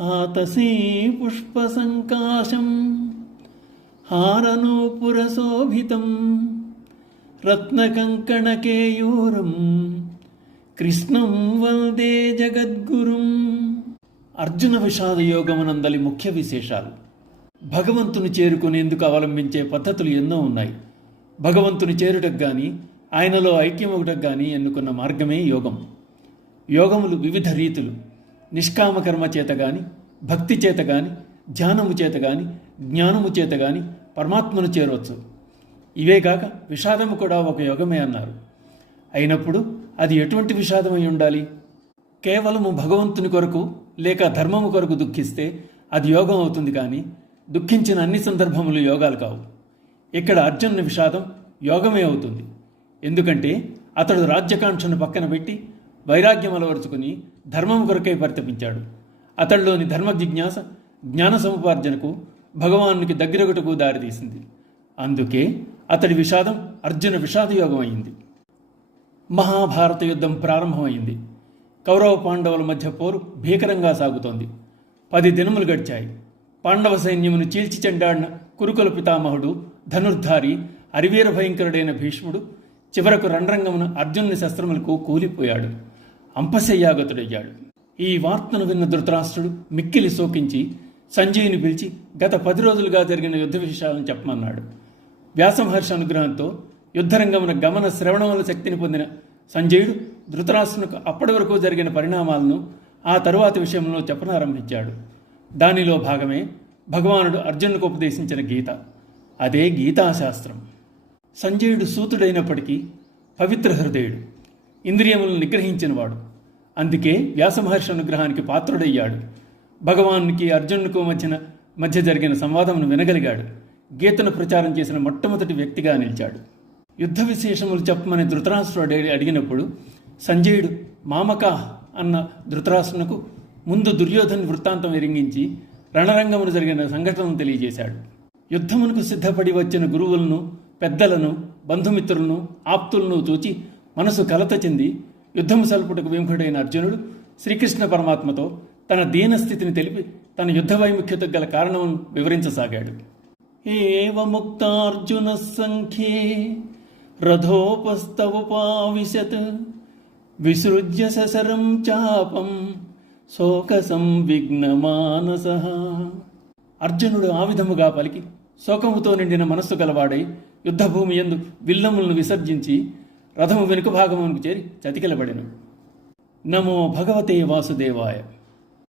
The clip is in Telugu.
ఆతసీ పుష్పసంకాశం హారనూపురశోభితం రత్నకంకణకేయూరం కృష్ణం వందే జగద్గురుం. అర్జున విషాద యోగమునందలి ముఖ్య విశేషాలు. భగవంతుని చేరుకునేందుకు అవలంబించే పద్ధతులు ఎన్నో ఉన్నాయి. భగవంతుని చేరుటకు కానీ ఆయనలో ఐక్యమొకటకు కానీ ఎన్నుకున్న మార్గమే యోగం. యోగములు వివిధ రీతులు. నిష్కామకర్మ చేత కానీ, భక్తి చేత కానీ, ధ్యానము చేత కానీ, జ్ఞానము చేత కానీ పరమాత్మను చేరవచ్చు. ఇవేగాక విషాదము కూడా ఒక యోగమే అన్నారు. అయినప్పుడు అది ఎటువంటి విషాదమై ఉండాలి? కేవలము భగవంతుని కొరకు లేక ధర్మము కొరకు దుఃఖిస్తే అది యోగం అవుతుంది, కానీ దుఃఖించిన అన్ని సందర్భములు యోగాలు కావు. ఇక్కడ అర్జునుని విషాదం యోగమే అవుతుంది. ఎందుకంటే అతడు రాజ్యకాంక్షను పక్కన పెట్టి వైరాగ్యం అలవరుచుకుని ధర్మం కొరకై పరితపించాడు. అతడిలోని ధర్మ జిజ్ఞాస జ్ఞాన సముపార్జనకు, భగవానునికి దగ్గరొకటకు దారితీసింది. అందుకే అతడి విషాదం అర్జున విషాదయోగం అయింది. మహాభారత యుద్ధం ప్రారంభమైంది. కౌరవ పాండవుల మధ్య పోరు భీకరంగా సాగుతోంది. 10 దినములు గడిచాయి. పాండవ సైన్యమును చీల్చి చెండాడిన కురుకుల పితామహుడు, ధనుర్ధారి, అరివీర భయంకరుడైన భీష్ముడు చివరకు రణరంగమున అర్జునుని శస్త్రములకు కూలిపోయాడు. అంపశయ్యాగతుడయ్యాడు. ఈ వార్తను విన్న ధృతరాష్ట్రుడు మిక్కిలి శోకించి సంజయుని పిలిచి గత 10 రోజులుగా జరిగిన యుద్ధ విషయాలను చెప్పమన్నాడు. వ్యాసమహర్షి అనుగ్రహంతో యుద్ధరంగమున గమన శ్రవణముల శక్తిని పొందిన సంజయుడు ధృతరాష్ట్రునికి అప్పటి వరకు జరిగిన పరిణామాలను, ఆ తరువాత విషయంలో చెప్పనారంభించాడు. దానిలో భాగమే భగవానుడు అర్జునులకు ఉపదేశించిన గీత. అదే గీతాశాస్త్రం. సంజయుడు సూతుడైనప్పటికీ పవిత్ర హృదయుడు, ఇంద్రియములను నిగ్రహించినవాడు. అందుకే వ్యాసమహర్షి అనుగ్రహానికి పాత్రుడయ్యాడు. భగవానునికి అర్జునుకు మధ్య జరిగిన సంవాదమును వినగలిగాడు. గీతను ప్రచారం చేసిన మొట్టమొదటి వ్యక్తిగా నిలిచాడు. యుద్ధ విశేషములు చెప్పమని ధృతరాష్ట్రుడు అడిగినప్పుడు సంజయుడు మామకా అన్న ధృతరాష్ట్రునకు ముందు దుర్యోధను వృత్తాంతం ఎరింగించి రణరంగమును జరిగిన సంఘటనను తెలియజేశాడు. యుద్ధమునకు సిద్ధపడి వచ్చిన గురువులను, పెద్దలను, బంధుమిత్రులను, ఆప్తులను చూచి మనసు కలత చెంది యుద్ధము సల్పుటకు విముఖుడైన అర్జునుడు శ్రీకృష్ణ పరమాత్మతో తన దీనస్థితిని తెలిపి తన యుద్ధ వైముఖ్యతకు గల కారణమును వివరించసాగాడు. ఏవముక్తార్జున సంఖ్యే రథోపస్తవుపావిశత్ విసృజ్య ససరం చాపం శోక సంవిఘ్నమానసః. అర్జునుడు ఆ విధముగా పలికి శోకముతో నిండిన మనస్సు గలవాడై యుద్ధభూమి యందు విల్లములను విసర్జించి రథము వెనుక భాగమునకు చేరి చతికిలబడెను. నమో భగవతే వాసుదేవాయ.